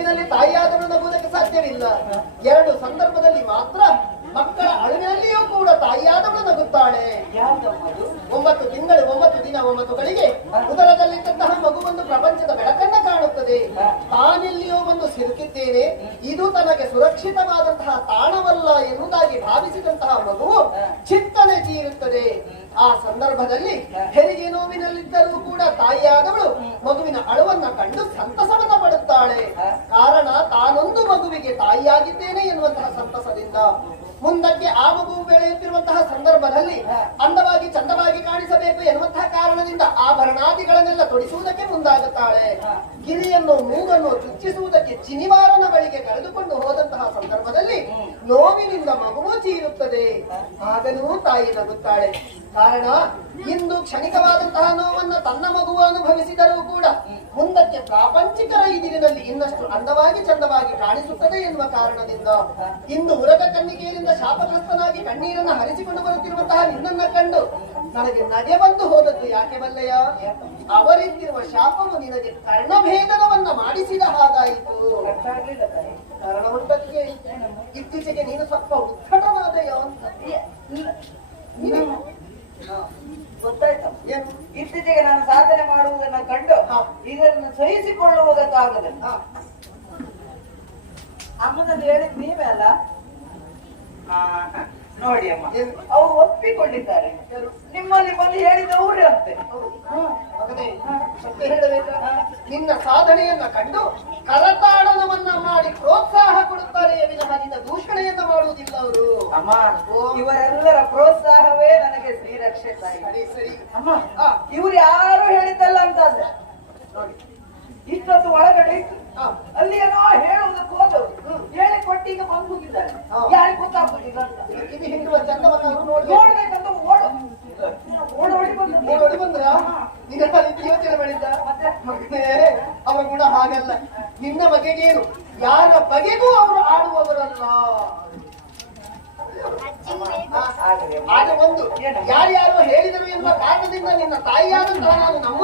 ಅಳುವಿನಲ್ಲಿ ತಾಯಿಯಾದವಳು ನಗುವುದಕ್ಕೆ ಸಾಧ್ಯವಿಲ್ಲ. ಎರಡು ಸಂದರ್ಭದಲ್ಲಿ ಮಾತ್ರ ಮಕ್ಕಳ ಅಳುವಿನಲ್ಲಿಯೂ ಕೂಡ ತಾಯಿಯಾದವಳು ನಗುತ್ತಾಳೆ. 9 ತಿಂಗಳು 9 ದಿನ 9 ಗಳಿಗೆ ಉದರದಲ್ಲಿದ್ದಂತಹ ಮಗುವೊಂದು ಪ್ರಪಂಚದ ಬೆಳಕನ್ನ ಕಾಣುತ್ತದೆ. ತಾನೆಲ್ಲಿಯೋ ಒಂದು ಸಿಲುಕಿದ್ದೇನೆ, ಇದು ತನಗೆ ಸುರಕ್ಷಿತವಾದಂತಹ ತಾಣವಲ್ಲ ಎನ್ನುವುದಾಗಿ ಭಾವಿಸಿದಂತಹ ಮಗುವು ಚಿಂತನೆ ತೀರುತ್ತದೆ. ಆ ಸಂದರ್ಭದಲ್ಲಿ ಹೆರಿಗೆ ನೋವಿನಲ್ಲಿದ್ದರೂ ಕೂಡ ತಾಯಿಯಾದವಳು ಮಗುವಿನ ಅಳುವನ್ನ ಕಂಡು ಸಂತಸವನ್ನ ಪಡುತ್ತಾಳೆ. ಕಾರಣ ತಾನೊಂದು ಮಗುವಿಗೆ ತಾಯಿಯಾಗಿದ್ದೇನೆ ಎನ್ನುವಂತಹ ಸಂತಸದಿಂದ. ಮುಂದಕ್ಕೆ ಆ ಮಗುವು ಬೆಳೆಯುತ್ತಿರುವಂತಹ ಸಂದರ್ಭದಲ್ಲಿ ಅಂದವಾಗಿ ಚಂದವಾಗಿ ಕಾಣಿಸಬೇಕು ಎನ್ನುವಂತಹ ಕಾರಣದಿಂದ ಆಭರಣಾದಿಗಳನ್ನೆಲ್ಲ ತೊಡಿಸುವುದಕ್ಕೆ ಮುಂದಾಗುತ್ತಾಳೆ. ಗಿರಿಯನ್ನು ಮೂಗನ್ನು ಚುಚ್ಚಿಸುವುದಕ್ಕೆ ಚಿನಿವಾರನ ಬಳಿಗೆ ಕರೆದುಕೊಂಡು ಹೋದಂತಹ ಸಂದರ್ಭದಲ್ಲಿ ನೋವಿನಿಂದ ಮಗುವು ಚೀರುತ್ತದೆ. ಆಗಲೂ ತಾಯಿ ನಗುತ್ತಾಳೆ. ಕಾರಣ ಇಂದು ಕ್ಷಣಿಕವಾದಂತಹ ನೋವನ್ನು ತನ್ನ ಮಗುವು ಅನುಭವಿಸಿದರೂ ಕೂಡ ಮುಂದಕ್ಕೆ ಪ್ರಾಪಂಚಿಕರ ಇದಿರಿನಲ್ಲಿ ಇನ್ನಷ್ಟು ಅಂದವಾಗಿ ಚಂದವಾಗಿ ಕಾಣಿಸುತ್ತದೆ ಎನ್ನುವ ಕಾರಣದಿಂದ ಇಂದು ಉರಗ ಕನ್ನಿಕೆಯರಿಂದ ಶಾಪಗ್ರಸ್ತನಾಗಿ ಕಣ್ಣೀರನ್ನು ಹರಿಸಿಕೊಂಡು ಬರುತ್ತಿರುವಂತಹ ನಿನ್ನನ್ನ ಕಂಡು ನನಗೆ ನಗೆ ಬಂದು ಹೋದದ್ದು ಯಾಕೆ ಬಲ್ಲೆಯ? ಅವರಿದ್ದಿರುವ ಶಾಪವು ನಿನಗೆ ಕರ್ಣಭೇದನವನ್ನ ಮಾಡಿಸಿದ ಹಾಗಾಯಿತು. ಕಾರಣವೊಂದಕ್ಕೆ ಇತ್ತೀಚೆಗೆ ನೀನು ಸ್ವಲ್ಪ ಉತ್ಕಟವಾದೆಯೋ ಅಂತ ಗೊತ್ತಾಯ್ತಾ? ಇತ್ತೀಚೆಗೆ ನಾನು ಸಾಧನೆ ಮಾಡುವುದನ್ನ ಕಂಡು ಇದನ್ನು ಸಹಿಸಿಕೊಳ್ಳುವುದಕ್ಕಾಗದೆ ಅಮ್ಮನಲ್ಲಿ ಹೇಳಿದ್ ನೀವೇ ಅಲ್ಲ? ನೋಡಿ ಅಮ್ಮ, ಅವರು ಒಪ್ಪಿಕೊಂಡಿದ್ದಾರೆ. ನಿಮ್ಮಲ್ಲಿ ಬಂದು ಹೇಳಿದವರು ಅಂತೆ. ಸತ್ಯ ಹೇಳಬೇಕಾ? ನಿನ್ನ ಸಾಧನೆಯನ್ನ ಕಂಡು ಕರತಾಡನವನ್ನ ಮಾಡಿ ಪ್ರೋತ್ಸಾಹ ಕೊಡುತ್ತಾರೆ ವಿನಃ ನಿನ್ನ ದೂಷಣೆಯನ್ನ ಮಾಡುವುದಿಲ್ಲ ಅವರು. ಅಮ್ಮ, ಇವರೆಲ್ಲರ ಪ್ರೋತ್ಸಾಹವೇ ನನಗೆ ಶ್ರೀರಕ್ಷೆ ತಾಯಿ. ಸರಿ ಸರಿ ಅಮ್ಮ, ಇವ್ರು ಯಾರು ಹೇಳಿದ್ದಲ್ಲ ಅಂತಂದ್ರೆ ನೋಡಿ, ಇಷ್ಟೊತ್ತು ಒಳಗಡೆ ಇತ್ತು, ಅಲ್ಲಿ ಏನೋ ಹೇಳುವುದಕ್ಕೆ ಹೋದವರು ಹೇಳಿ ಕೊಟ್ಟೀಗ ಬಂದು ಹೋಗಿದ್ದಾರೆ. ಯಾರಿಗೆ ಗೊತ್ತಾಗುದಿಲ್ಲ ಅಂತ ಇದು ಹಿಂದುವ ಚಂದವನ್ನ ಅವರು ನೋಡ್ಬೇಕಂತ ಓಡೋಡಿ ಬಂದ್ರ ನಿನ್ನ ಯೋಚನೆ ಮಾಡಿದ್ದ ಮಗನೇ, ಅವರ ಗುಣ ಹಾಗಲ್ಲ. ನಿನ್ನ ಬಗೆಗೇನು ಯಾರ ಬಗೆಗೂ ಅವರು ಆಡುವವರಲ್ಲ. ಆಗ ಒಂದು ಯಾರ್ಯಾರು ಹೇಳಿದರು ಎನ್ನುವ ಕಾರಣದಿಂದ ನಿನ್ನ ತಾಯಿಯಾದಂತಹ ನಾನು ನಮ್ಮ